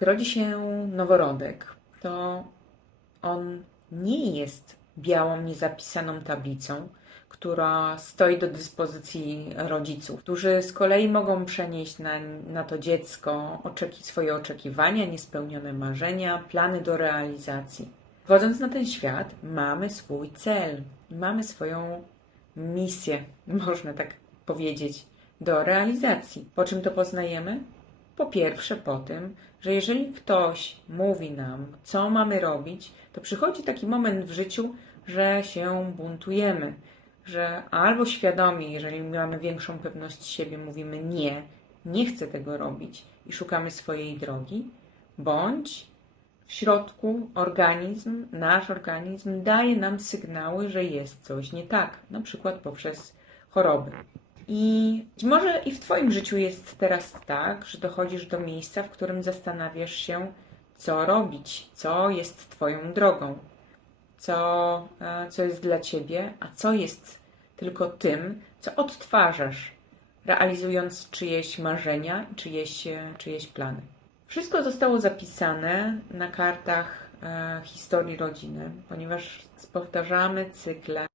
Rodzi się noworodek, to on nie jest białą, niezapisaną tablicą, która stoi do dyspozycji rodziców, którzy z kolei mogą przenieść na, na to dziecko oczeki, swoje oczekiwania, niespełnione marzenia, plany do realizacji. Wchodząc na ten świat, mamy swój cel, mamy swoją misję, można tak powiedzieć, do realizacji. Po czym to poznajemy? Po pierwsze, po tym, że jeżeli ktoś mówi nam, co mamy robić, to przychodzi taki moment w życiu, że się buntujemy, że albo świadomie, jeżeli mamy większą pewność siebie, mówimy nie, nie chcę tego robić i szukamy swojej drogi, bądź w środku organizm, nasz organizm daje nam sygnały, że jest coś nie tak, na przykład poprzez choroby. I może i w Twoim życiu jest teraz tak, że dochodzisz do miejsca, w którym zastanawiasz się, co robić, co jest Twoją drogą, co, e, co jest dla Ciebie, a co jest tylko tym, co odtwarzasz, realizując czyjeś marzenia, czyjeś, e, czyjeś plany. Wszystko zostało zapisane na kartach e, historii rodziny, ponieważ powtarzamy cykle